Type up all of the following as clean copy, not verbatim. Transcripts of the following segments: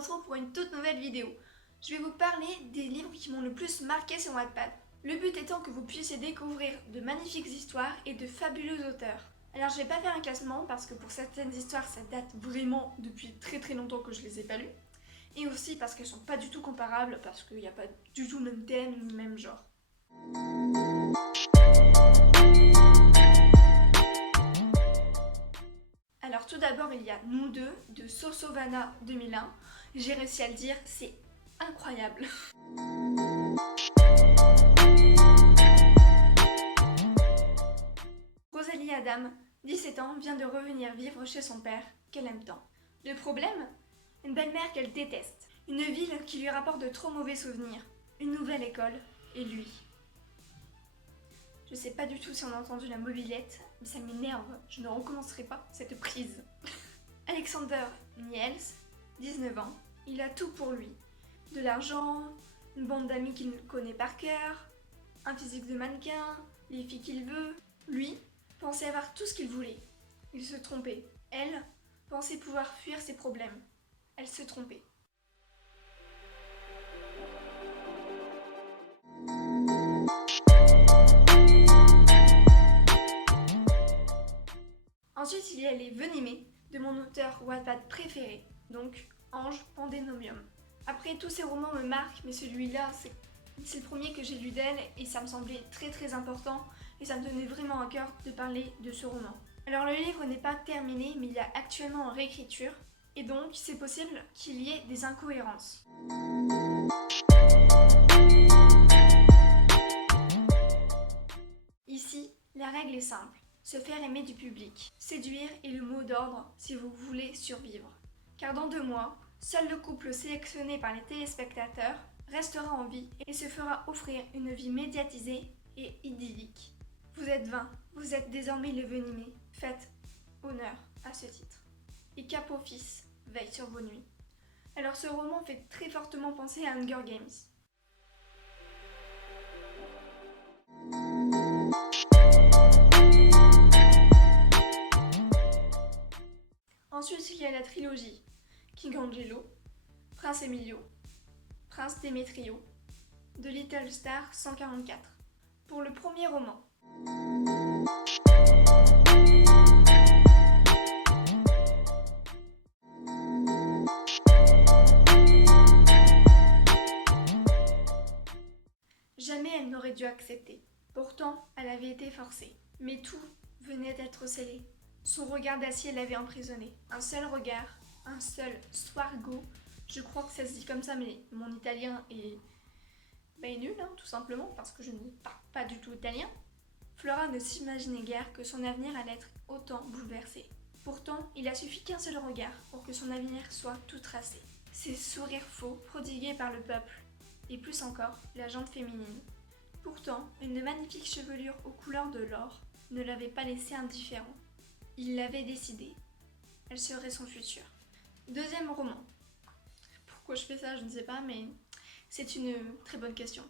retrouve pour une toute nouvelle vidéo. Je vais vous parler des livres qui m'ont le plus marqué sur Wattpad. Le but étant que vous puissiez découvrir de magnifiques histoires et de fabuleux auteurs. Alors je vais pas faire un classement parce que pour certaines histoires ça date vraiment depuis très longtemps que je les ai pas lues. Et aussi parce qu'elles sont pas du tout comparables, parce qu'il n'y a pas du tout le même thème ni le même genre. Alors tout d'abord il y a Nous deux de Sosovana 2001. J'ai réussi à le dire, c'est incroyable. Rosalie Adam, 17 ans, vient de revenir vivre chez son père, qu'elle aime tant. Le problème ? Une belle-mère qu'elle déteste. Une ville qui lui rapporte de trop mauvais souvenirs. Une nouvelle école, et lui. Je sais pas du tout si on a entendu la mobilette, mais ça m'énerve, je ne recommencerai pas cette prise. Alexander Niels, 19 ans, il a tout pour lui. De l'argent, une bande d'amis qu'il connaît par cœur, un physique de mannequin, les filles qu'il veut. Lui pensait avoir tout ce qu'il voulait. Il se trompait. Elle pensait pouvoir fuir ses problèmes. Elle se trompait. Ensuite, il y a Les Venimés de mon auteur Wattpad préféré, donc Ange Pandénomium. Après, tous ces romans me marquent, mais celui-là, c'est le premier que j'ai lu d'elle et ça me semblait très important et ça me tenait vraiment à cœur de parler de ce roman. Alors le livre n'est pas terminé, mais il est actuellement en réécriture et donc c'est possible qu'il y ait des incohérences. Ici, la règle est simple. Se faire aimer du public. Séduire est le mot d'ordre si vous voulez survivre. Car dans 2 mois, seul le couple sélectionné par les téléspectateurs restera en vie et se fera offrir une vie médiatisée et idyllique. Vous êtes 20, vous êtes désormais le venimé. Faites honneur à ce titre. Et qu'Apophis veille sur vos nuits. Alors ce roman fait très fortement penser à Hunger Games. Ensuite, il y a la trilogie King Angelo, Prince Emilio, Prince Démétrio, de Little Star 144. Pour le premier roman. Jamais elle n'aurait dû accepter. Pourtant, elle avait été forcée. Mais tout venait d'être scellé. Son regard d'acier l'avait emprisonné. Un seul regard, un seul sguardo. Je crois que ça se dit comme ça, mais mon italien est nul, tout simplement, parce que je ne parle pas du tout italien. Flora ne s'imaginait guère que son avenir allait être autant bouleversé. Pourtant, il a suffi qu'un seul regard pour que son avenir soit tout tracé. Ces sourires faux prodigués par le peuple, et plus encore, la jante féminine. Pourtant, une magnifique chevelure aux couleurs de l'or ne l'avait pas laissé indifférent. Il l'avait décidé. Elle serait son futur. Deuxième roman. Pourquoi je fais ça, je ne sais pas, mais c'est une très bonne question.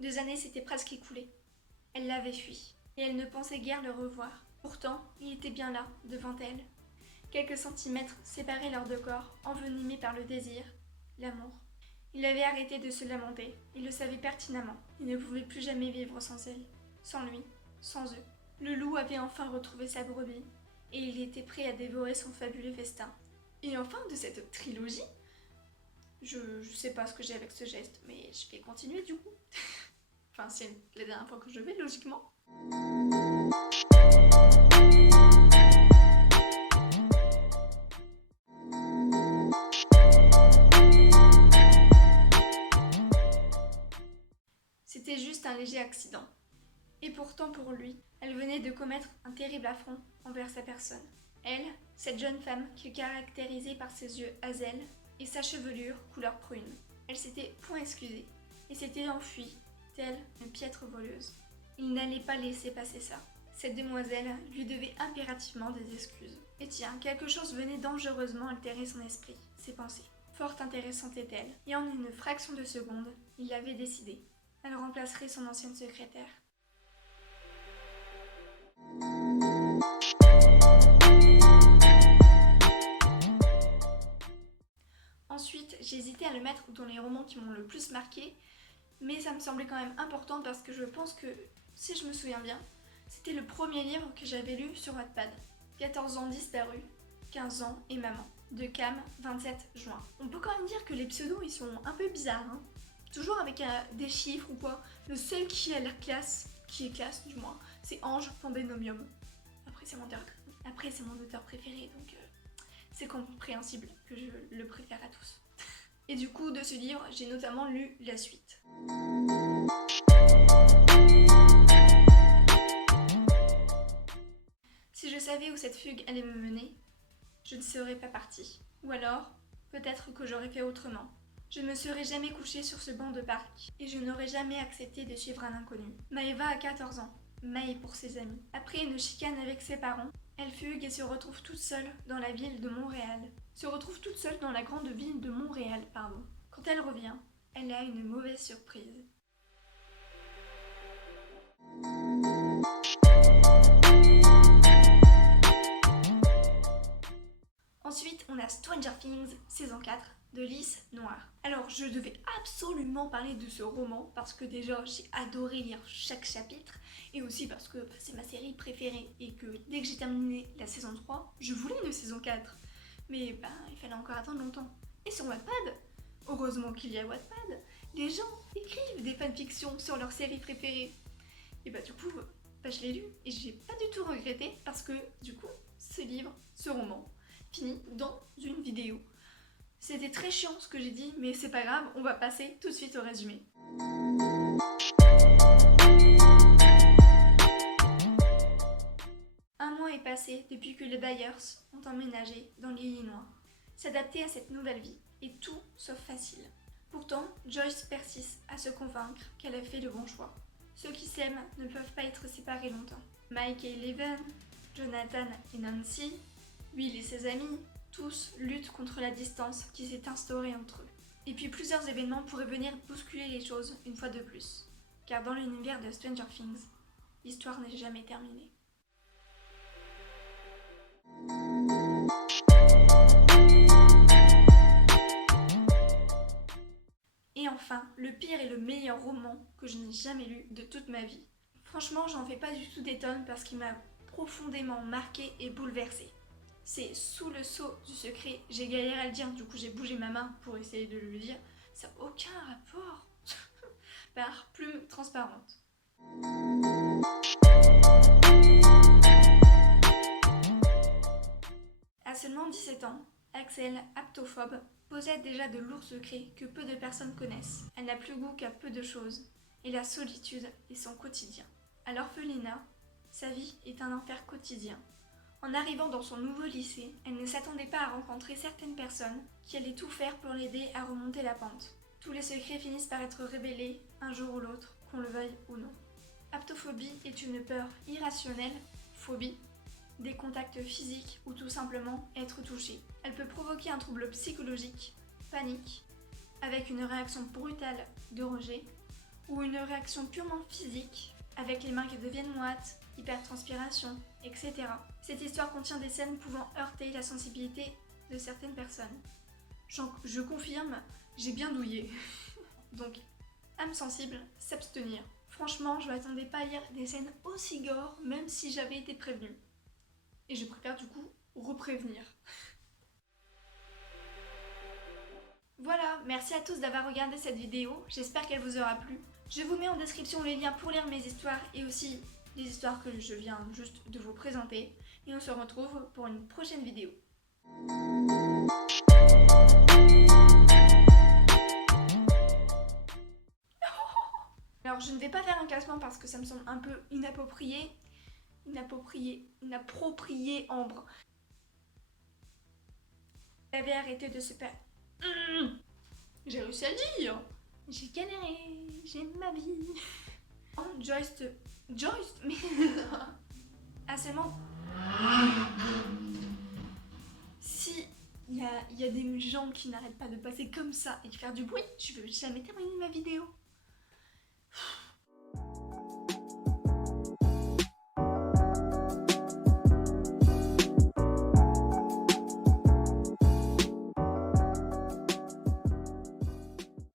Deux années s'étaient presque écoulées. Elle l'avait fui, et elle ne pensait guère le revoir. Pourtant, il était bien là, devant elle. Quelques centimètres séparaient leurs 2 corps, envenimés par le désir, l'amour. Il avait arrêté de se lamenter, il le savait pertinemment. Il ne pouvait plus jamais vivre sans elle, sans lui, sans eux. Le loup avait enfin retrouvé sa brebis, et il était prêt à dévorer son fabuleux festin. Et enfin, de cette trilogie, je sais pas ce que j'ai avec ce geste, mais je vais continuer du coup. Enfin, c'est la dernière fois que je vais, logiquement. C'était juste un léger accident. Et pourtant pour lui, elle venait de commettre un terrible affront envers sa personne. Elle, cette jeune femme qui est caractérisée par ses yeux azèles et sa chevelure couleur prune. Elle s'était point excusée et s'était enfuie, telle une piètre voleuse. Il n'allait pas laisser passer ça. Cette demoiselle lui devait impérativement des excuses. Et tiens, quelque chose venait dangereusement altérer son esprit, ses pensées. fort intéressante est-elle, et en une fraction de seconde, il l'avait décidé. Elle remplacerait son ancienne secrétaire. Ensuite, j'ai hésité à le mettre dans les romans qui m'ont le plus marqué, mais ça me semblait quand même important parce que je pense que, si je me souviens bien, c'était le premier livre que j'avais lu sur Wattpad. 14 ans disparus, 15 ans et maman, de Cam, 27 juin. On peut quand même dire que les pseudos ils sont un peu bizarres, hein. Toujours avec des chiffres ou quoi. Le seul qui a l'air classe, qui est classe du moins, c'est Ange Pandénomium. Après c'est mon auteur préféré, donc c'est compréhensible que je le préfère à tous. Et du coup, de ce livre, j'ai notamment lu la suite. Si je savais où cette fugue allait me mener, je ne serais pas partie. Ou alors, peut-être que j'aurais fait autrement. Je ne me serais jamais couchée sur ce banc de parc et je n'aurais jamais accepté de suivre un inconnu. Maëva a 14 ans, Maë pour ses amis. Après une chicane avec ses parents, elle fugue et se retrouve toute seule dans la ville de Montréal. Dans la grande ville de Montréal, pardon. Quand elle revient, elle a une mauvaise surprise. Ensuite, on a Stranger Things, saison 4, de Lys Noire. Alors, je devais absolument parler de ce roman parce que déjà, j'ai adoré lire chaque chapitre et aussi parce que c'est ma série préférée et que dès que j'ai terminé la saison 3, je voulais une saison 4. Mais il fallait encore attendre longtemps. Et sur Wattpad, heureusement qu'il y a Wattpad, les gens écrivent des fanfictions sur leur série préférée. Et du coup, je l'ai lu et j'ai pas du tout regretté parce que du coup, ce roman, finit dans une vidéo. C'était très chiant ce que j'ai dit, mais c'est pas grave, on va passer tout de suite au résumé. Un mois est passé depuis que les Byers ont emménagé dans l'Illinois. S'adapter à cette nouvelle vie est tout sauf facile. Pourtant, Joyce persiste à se convaincre qu'elle a fait le bon choix. Ceux qui s'aiment ne peuvent pas être séparés longtemps. Mike et Eleven, Jonathan et Nancy, Will et ses amis, tous luttent contre la distance qui s'est instaurée entre eux. Et puis plusieurs événements pourraient venir bousculer les choses une fois de plus. Car dans l'univers de Stranger Things, l'histoire n'est jamais terminée. Et enfin, le pire et le meilleur roman que je n'ai jamais lu de toute ma vie. Franchement, j'en fais pas du tout des tonnes parce qu'il m'a profondément marqué et bouleversée. C'est Sous le sceau du secret. J'ai galéré à le dire, du coup j'ai bougé ma main pour essayer de le dire. Ça n'a aucun rapport. Par Plume Transparente. À seulement 17 ans, Axel, aptophobe, possède déjà de lourds secrets que peu de personnes connaissent. Elle n'a plus goût qu'à peu de choses, et la solitude est son quotidien. À l'orphelinat, sa vie est un enfer quotidien. En arrivant dans son nouveau lycée, elle ne s'attendait pas à rencontrer certaines personnes qui allaient tout faire pour l'aider à remonter la pente. Tous les secrets finissent par être révélés, un jour ou l'autre, qu'on le veuille ou non. Aptophobie est une peur irrationnelle, phobie, des contacts physiques ou tout simplement être touché. Elle peut provoquer un trouble psychologique, panique, avec une réaction brutale de rejet, ou une réaction purement physique, avec les mains qui deviennent moites, hypertranspiration, etc. Cette histoire contient des scènes pouvant heurter la sensibilité de certaines personnes. Je confirme, j'ai bien douillé. Donc, âme sensible, s'abstenir. Franchement, je m'attendais pas à lire des scènes aussi gore, même si j'avais été prévenue. Et je préfère du coup reprévenir. Voilà, merci à tous d'avoir regardé cette vidéo, j'espère qu'elle vous aura plu. Je vous mets en description les liens pour lire mes histoires et aussi les histoires que je viens juste de vous présenter. Et on se retrouve pour une prochaine vidéo. Alors je ne vais pas faire un classement parce que ça me semble un peu inapproprié. Inapproprié Ambre. J'avais arrêté de se faire... J'ai réussi à le dire. J'ai galéré, j'aime ma vie. Joyce, mais... à seulement 6 y a des gens qui n'arrêtent pas de passer comme ça et de faire du bruit. Je veux jamais terminer ma vidéo.